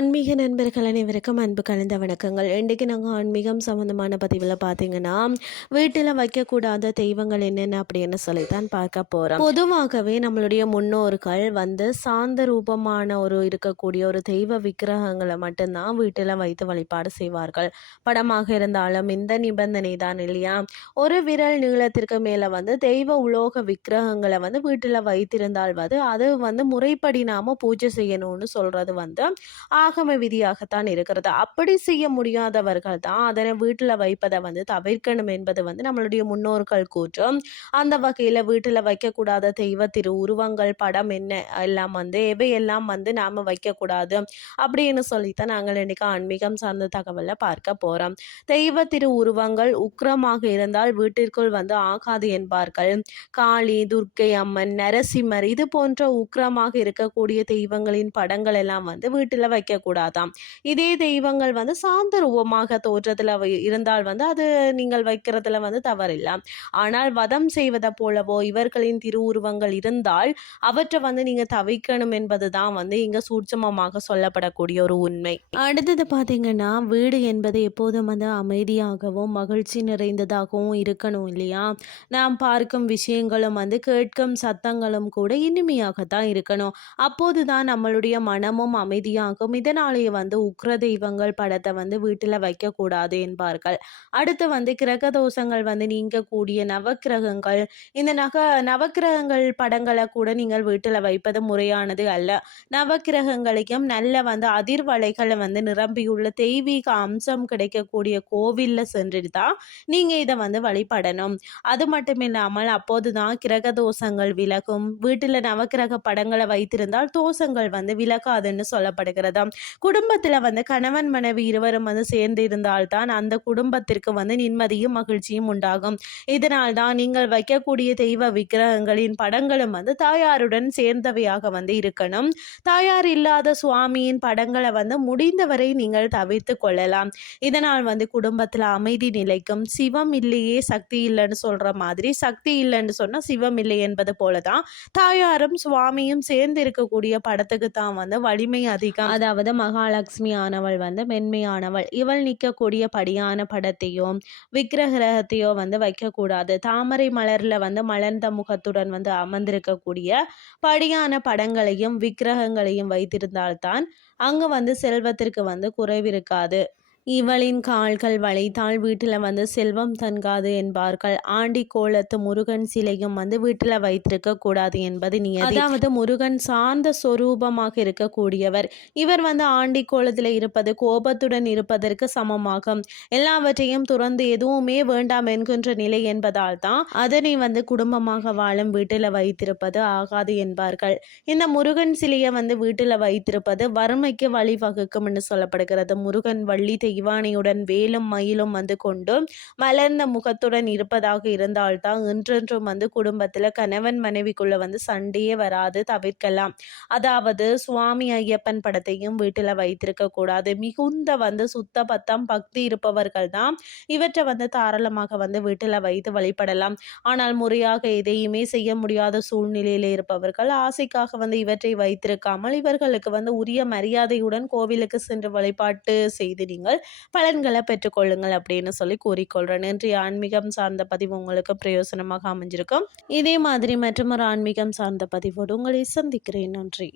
ஆன்மீக நண்பர்கள் அனைவருக்கும் அன்பு கலந்த வணக்கங்கள். இன்றைக்கு நாங்கள் ஆன்மீகம் சம்மந்தமான பதிவில் பார்த்தீங்கன்னா வீட்டில் வைக்கக்கூடாத தெய்வங்கள் என்னென்ன அப்படின்னு சொல்லி தான் பார்க்க போகிறோம் பொதுவாகவே நம்மளுடைய முன்னோர்கள் வந்து சாந்த ரூபமான ஒரு இருக்கக்கூடிய ஒரு தெய்வ விக்கிரகங்களை மட்டும்தான் வீட்டில் வைத்து வழிபாடு செய்வார்கள். படமாக இருந்தாலும் இந்த நிபந்தனை தான் இல்லையா? ஒரு விரல் நீளத்திற்கு மேலே வந்து தெய்வ உலோக விக்கிரகங்களை வந்து வீட்டில் வைத்திருந்தால் வந்து அது வந்து முறைப்படி நாம பூஜை செய்யணும்னு சொல்கிறது வந்து ஆகம விதியாகத்தான் இருக்கிறது. அப்படி செய்ய முடியாதவர்கள் தான் அதனை வீட்டில் வைப்பதை வந்து தவிர்க்கணும் என்பது வந்து நம்மளுடைய முன்னோர்கள் கூற்றும். அந்த வகையில் வீட்டில் வைக்கக்கூடாத தெய்வ திரு உருவங்கள் படம் என்ன எல்லாம் வந்து எவையெல்லாம் வந்து நாம் வைக்கக்கூடாது அப்படின்னு சொல்லித்தான் நாங்கள் இன்னைக்கு ஆன்மீகம் சார்ந்த தகவலை பார்க்க போகிறோம் தெய்வ திரு உருவங்கள் உக்கிரமாக இருந்தால் வீட்டிற்குள் வந்து ஆகாது என்பார்கள். காளி துர்க்கை அம்மன் நரசிம்மர் இது போன்ற உக்கிரமாக இருக்கக்கூடிய தெய்வங்களின் படங்கள் எல்லாம் வந்து வீட்டில் செய்யக்கூடாதாம். இதே தெய்வங்கள் வந்து சாந்த ரூபமாக தோற்றத்தில் இருந்தால் வந்து அது நீங்கள் வைக்கிறதுல வந்து தவறில்லை. ஆனால் வதம் செய்வதை போலவோ இவர்களின் திருவுருவங்கள் இருந்தால் அவற்றை வந்து நீங்கள் தவிக்கணும் என்பது தான் வந்து இங்கே சூட்சமமாக சொல்லப்படக்கூடிய ஒரு உண்மை. அடுத்தது பார்த்தீங்கன்னா வீடு என்பது எப்போதும் வந்து அமைதியாகவும் மகிழ்ச்சி நிறைந்ததாகவும் இருக்கணும் இல்லையா? நாம் பார்க்கும் விஷயங்களும் வந்து கேட்கும் சத்தங்களும் கூட இனிமையாகத்தான் இருக்கணும். அப்போது தான் நம்மளுடைய மனமும் அமைதியாகும். இதை இதனாலேயே வந்து உக்ர தெய்வங்கள் படத்தை வந்து வீட்டில் வைக்கக்கூடாது என்பார்கள். அடுத்து வந்து கிரக தோஷங்கள் வந்து நீங்கக்கூடிய நவக்கிரகங்கள் இந்த நக நவக்கிரகங்கள் படங்களை கூட நீங்கள் வீட்டில் வைப்பது முறையானது அல்ல. நவக்கிரகங்களையும் நல்ல வந்து அதிர்வலைகளை வந்து நிரம்பியுள்ள தெய்வீக அம்சம் கிடைக்கக்கூடிய கோவிலில் சென்று தான் நீங்கள் இதை வந்து வழிபடணும். அது மட்டும் இல்லாமல் அப்போது தான் கிரக தோஷங்கள் விலகும். வீட்டில் நவக்கிரக படங்களை வைத்திருந்தால் தோஷங்கள் வந்து விலகாதுன்னு சொல்லப்படுகிறது. குடும்பத்தில் வந்து கணவன் மனைவி இருவரும் வந்து சேர்ந்து இருந்தால்தான் அந்த குடும்பத்திற்கு வந்து நிம்மதியும் மகிழ்ச்சியும் உண்டாகும். இதனால் தான் நீங்கள் வைக்கக்கூடிய தெய்வ விக்கிரகங்களின் படங்களும் வந்து தாயாருடன் சேர்ந்தவையாக வந்து இருக்கணும். தாயார் இல்லாத சுவாமியின் படங்களை வந்து முடிந்தவரை நீங்கள் தவிர்த்து கொள்ளலாம். இதனால் வந்து குடும்பத்தில் அமைதி நிலைக்கும். சிவம் இல்லையே சக்தி இல்லைன்னு சொல்ற மாதிரி சக்தி இல்லைன்னு சொன்னால் சிவம் இல்லை என்பது போல தான் தாயாரும் சுவாமியும் சேர்ந்து இருக்கக்கூடிய படத்துக்கு தான் வந்து வலிமை அதிகம். அதாவது அதாவது மகாலட்சுமி ஆனவள் வந்து மென்மையானவள் இவள் நிற்கக்கூடிய படியான படத்தையோ விக்கிரகிரகத்தையோ வந்து வைக்கக்கூடாது. தாமரை மலரில் வந்து மலர்ந்த முகத்துடன் வந்து அமர்ந்திருக்கக்கூடிய படியான படங்களையும் விக்கிரகங்களையும் வைத்திருந்தால்தான் அங்கே வந்து செல்வத்திற்கு வந்து குறைவிருக்காது இவளின் கால்கள் வளைத்தால் வீட்டில் வந்து செல்வம் தன்காது என்பார்கள். ஆண்டி கோலத்து முருகன் சிலையும் வந்து வீட்டில் வைத்திருக்க கூடாது என்பது நீ அதாவது முருகன் சார்ந்த சொரூபமாக இருக்கக்கூடியவர். இவர் வந்து ஆண்டி கோலத்தில் இருப்பது கோபத்துடன் இருப்பதற்கு சமமாகும். எல்லாவற்றையும் துறந்து எதுவுமே வேண்டாம் என்கின்ற நிலை என்பதால் தான் அதனை வந்து குடும்பமாக வாழும் வீட்டில் வைத்திருப்பது ஆகாது என்பார்கள். இந்த முருகன் சிலையை வந்து வீட்டில் வைத்திருப்பது வறுமைக்கு வழிவகுக்கும் என்று சொல்லப்படுகிறது. முருகன் வள்ளி இவானியுடன் வேலும் மயிலும் வந்து கொண்டு மலர்ந்த முகத்துடன் இருப்பதாக இருந்தால்தான் என்றென்றும் வந்து குடும்பத்தில் கணவன் மனைவிக்குள்ள வந்து சண்டையே வராது தவிர்க்கலாம். அதாவது சுவாமி ஐயப்பன் படத்தையும் வீட்டில் வைத்திருக்க கூடாது. மிகுந்த வந்து சுத்த பத்தம் பக்தி இருப்பவர்கள் தான் இவற்றை வந்து தாராளமாக வந்து வீட்டில் வைத்து வழிபடலாம். ஆனால் முறையாக எதையுமே செய்ய முடியாத சூழ்நிலையில் இருப்பவர்கள் ஆசைக்காக வந்து இவற்றை வைத்திருக்காமல் இவர்களுக்கு வந்து உரிய மரியாதையுடன் கோவிலுக்கு சென்று வழிபாட்டு செய்து நீங்கள் பலன்களை பெற்றுக்கொள்ளுங்கள் அப்படின்னு சொல்லி கூறிக்கொள்கிறேன் இன்றைய ஆன்மீகம் சார்ந்த பதிவு உங்களுக்கு பிரயோசனமாக அமைஞ்சிருக்கும். இதே மாதிரி மற்றும் ஒரு ஆன்மீகம் சார்ந்த பதிவோடு உங்களை சந்திக்கிறேன். நன்றி.